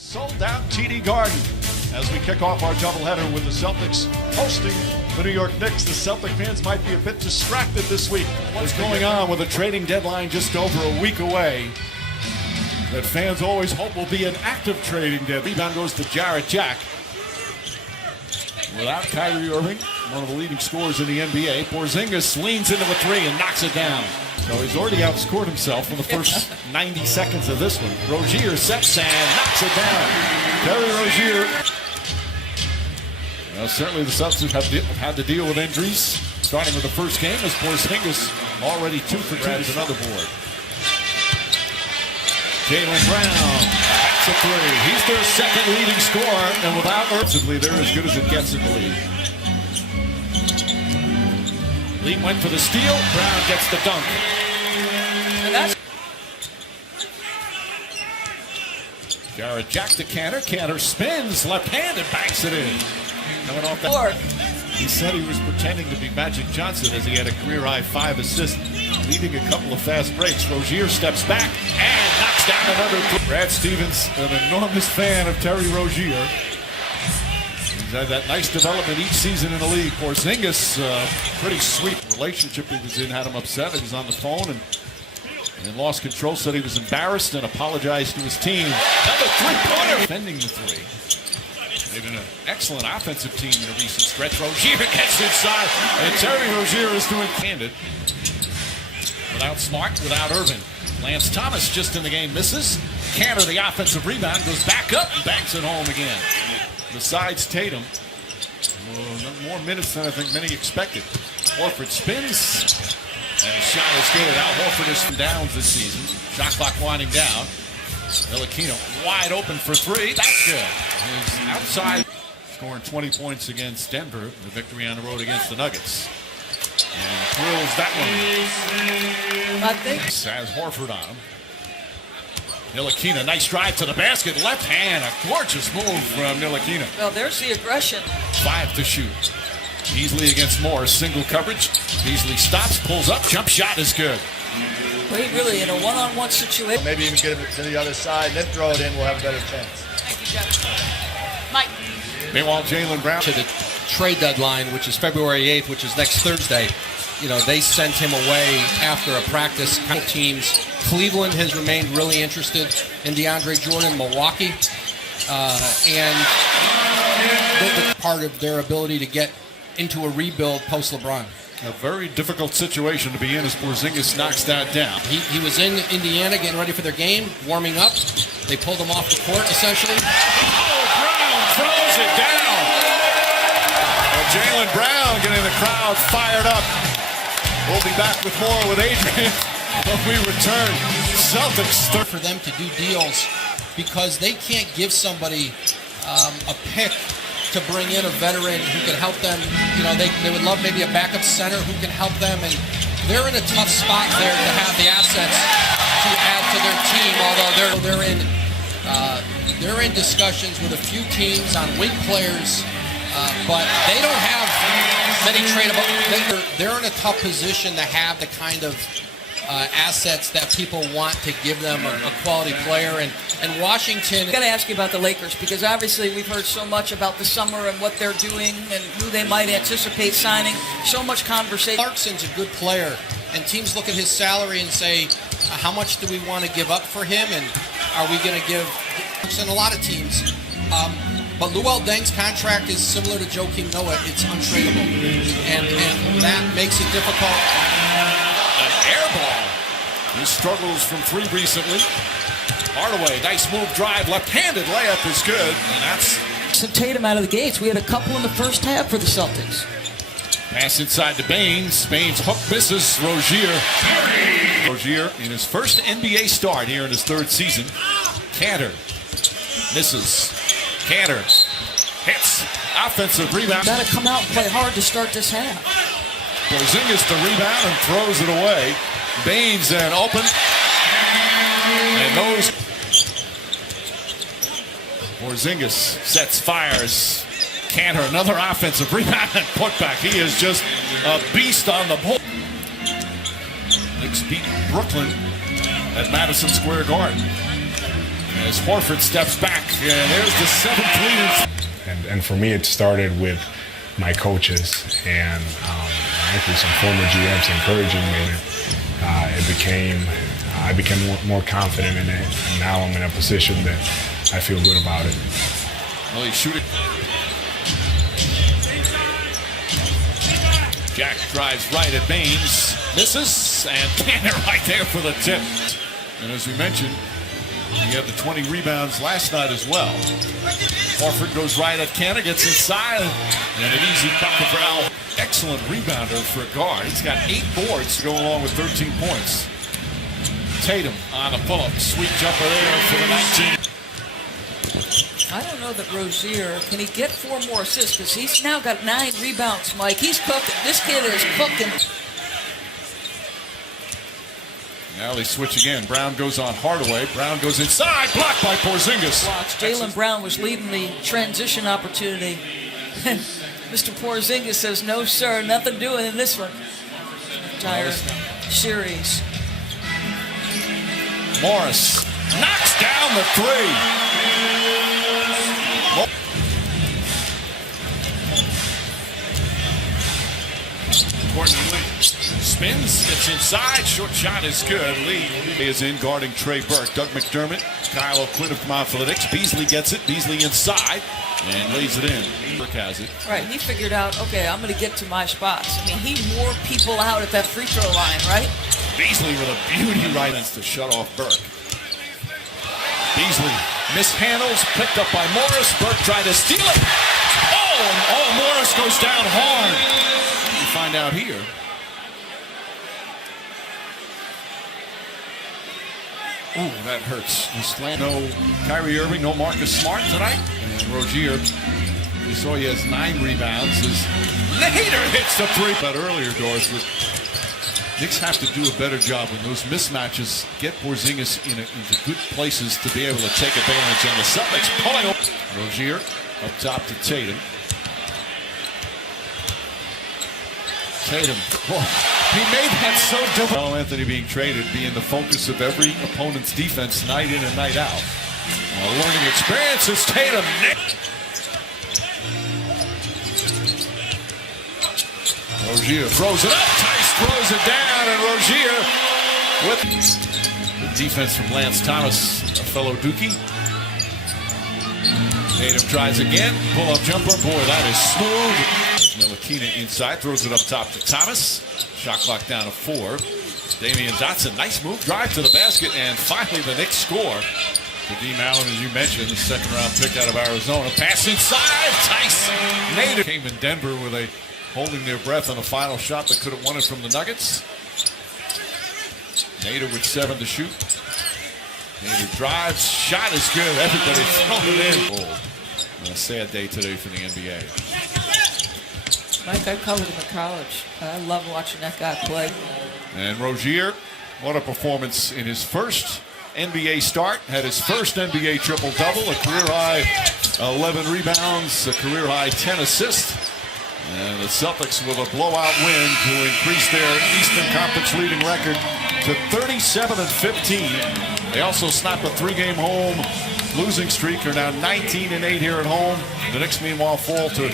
Sold out TD Garden as we kick off our doubleheader with the Celtics hosting the New York Knicks. The Celtic fans might be a bit distracted this week. What's going on with a trading deadline just over a week away that fans always hope will be an active trading deadline. Rebound goes to Jarrett Jack. Without Kyrie Irving, one of the leading scorers in the NBA, Porzingis leans into a three and knocks it down. So he's already outscored himself in the first 90 seconds of this one. Rozier sets and knocks it down. Terry Rozier. Well, certainly the Celtics have had to deal with injuries, starting with the first game as Porzingis already 2 for 2. Grabs another board. Jaylen Brown hacks a three. He's their second leading scorer, and without urgently, they're as good as it gets in the league. Lee went for the steal. Brown gets the dunk. And that's Jarrett Jack to Cantor. Cantor spins left-handed, banks it in. Coming off the board. He said he was pretending to be Magic Johnson as he had a career-high 5 assists, leading a couple of fast breaks. Rozier steps back and knocks down another three. Brad Stevens, an enormous fan of Terry Rozier. He's had that nice development each season in the league. Porzingis, pretty sweet relationship he was in, had him upset. He was on the phone and lost control, said he was embarrassed and apologized to his team. Another three-pointer. Defending the three. They've been an excellent offensive team in a recent stretch. Rozier gets inside, and Terry Rozier is doing handed. Without Smart, without Irving. Lance Thomas just in the game misses. Cantor, the offensive rebound, goes back up and banks it home again. Besides Tatum, more minutes than I think many expected. Horford spins, and his shot is good. Al Horford is downs this season. Shot clock winding down. Ntilikina wide open for three. That's good. He's outside, scoring 20 points against Denver. The victory on the road against the Nuggets. And thrills that one. I think Has Horford on him. Ntilikina, nice drive to the basket. Left hand, a gorgeous move from Ntilikina. well, there's the aggression. 5 to shoot. Beasley against Morris. Single coverage. Beasley stops, pulls up. Jump shot is good. Well, he really in a one-on-one situation. Maybe even get it to the other side, then throw it in, we'll have a better chance. Thank you, Jeff. Mike. Meanwhile, Jaylen Brown. To the trade deadline, which is February 8th, which is next Thursday, they sent him away after a practice. Teams. Cleveland has remained really interested in DeAndre Jordan. Milwaukee, and the part of their ability to get into a rebuild post-LeBron. A very difficult situation to be in as Porzingis knocks that down. He was in Indiana getting ready for their game, warming up. They pulled him off the court, essentially. Oh, Brown throws it down. Well, Jaylen Brown getting the crowd fired up. We'll be back with more with Adrian when we return. Celtics. For them to do deals because they can't give somebody a pick to bring in a veteran who can help them. They would love maybe a backup center who can help them, and they're in a tough spot there to have the assets to add to their team. Although they're in discussions with a few teams on wing players, but they don't have many tradable. They're in a tough position to have the kind of assets that people want to give them a quality player, and Washington. I got to ask you about the Lakers because obviously we've heard so much about the summer and what they're doing and who they might anticipate signing. So much conversation. Clarkson's a good player, and teams look at his salary and say, how much do we want to give up for him, and are we going to give Clarkson? A lot of teams. But Luol Deng's contract is similar to Joakim Noah. It's untradeable, and that makes it difficult. An air ball. He struggles from 3 recently. Hardaway, nice move, drive, left-handed layup is good, and that's Some Tatum out of the gates. We had a couple in the first half for the Celtics. pass inside to Baines. Baines hook misses. Rozier in his first NBA start here in his 3rd season. Cantor misses. Cantor hits. Offensive rebound. Got to come out and play hard to start this half. Porzingis the rebound and throws it away. Baines then open. And those. Porzingis sets fires. Cantor, another offensive rebound and putback. He is just a beast on the ball. Knicks beat Brooklyn at Madison Square Garden. As Horford steps back, and there's the 7th lead. And for me, it started with my coaches and actually some former GMs encouraging me. I became more confident in it, and now I'm in a position that I feel good about it. Well, he's shooting. Jack drives right at Baines, misses, and Canner right there for the tip. And as we mentioned, he had the 20 rebounds last night as well. Horford goes right at Canner, gets inside, and an easy bucket for Al. Excellent rebounder for a guard. He's got 8 boards to go along with 13 points. Tatum on a pull-up, sweet jumper there for the 19. I don't know that Rozier, can he get 4 more assists? Because he's now got 9 rebounds, Mike. He's cooking. This kid is cooking. Now they switch again. Brown goes on Hardaway. Brown goes inside, blocked by Porzingis. Jaylen Brown was leading the transition opportunity. Mr. Porzingis says, no, sir, nothing doing in this one. Entire series. Morris knocks down the 3. Gordon Lee spins, gets inside, short shot is good. Lee is in guarding Trey Burke. Doug McDermott, Kyle O'Quinn have come out for the Knicks. Beasley gets it, Beasley inside, and lays it in. Burke has it. Right, he figured out, okay, I'm going to get to my spots. I mean, he wore people out at that free throw line, right? Beasley with a beauty right to shut off Burke. Beasley mishandles, picked up by Morris. Burke tried to steal it. Oh, Morris goes down hard. You find out here. Ooh, that hurts. No Kyrie Irving, no Marcus Smart tonight. And Rozier, you saw he has 9 rebounds. As Nader hits the 3. But earlier, Doris, was Knicks have to do a better job when those mismatches get Porzingis into good places to be able to take advantage. And the Celtics pulling up. Rozier up top to Tatum. Tatum, he made that so difficult. Carmelo Anthony being traded, being the focus of every opponent's defense night in and night out. A learning experience is Tatum. Rozier throws it up, Tice throws it down, and Rozier with the defense from Lance Thomas, a fellow Dookie. Tatum tries again, pull-up jumper, boy, that is smooth. Ntilikina inside, throws it up top to Thomas. Shot clock down to 4. Damian Dotson, nice move, drive to the basket, and finally the Knicks score. Kadeem Allen, as you mentioned, the 2nd round pick out of Arizona. Pass inside, Tice. Nader came in Denver with a holding their breath on a final shot that could have won it from the Nuggets. Nader with 7 to shoot. Nader drives, shot is good, everybody throwing it in. Oh, a sad day today for the NBA. Mike, I covered him in college. I love watching that guy play. And Rozier, what a performance in his first NBA start. Had his first NBA triple-double, a career-high 11 rebounds, a career-high 10 assists. And the Celtics with a blowout win to increase their Eastern Conference leading record to 37-15. They also snapped a 3-game home losing streak. Are now 19-8 here at home. The Knicks, meanwhile, fall to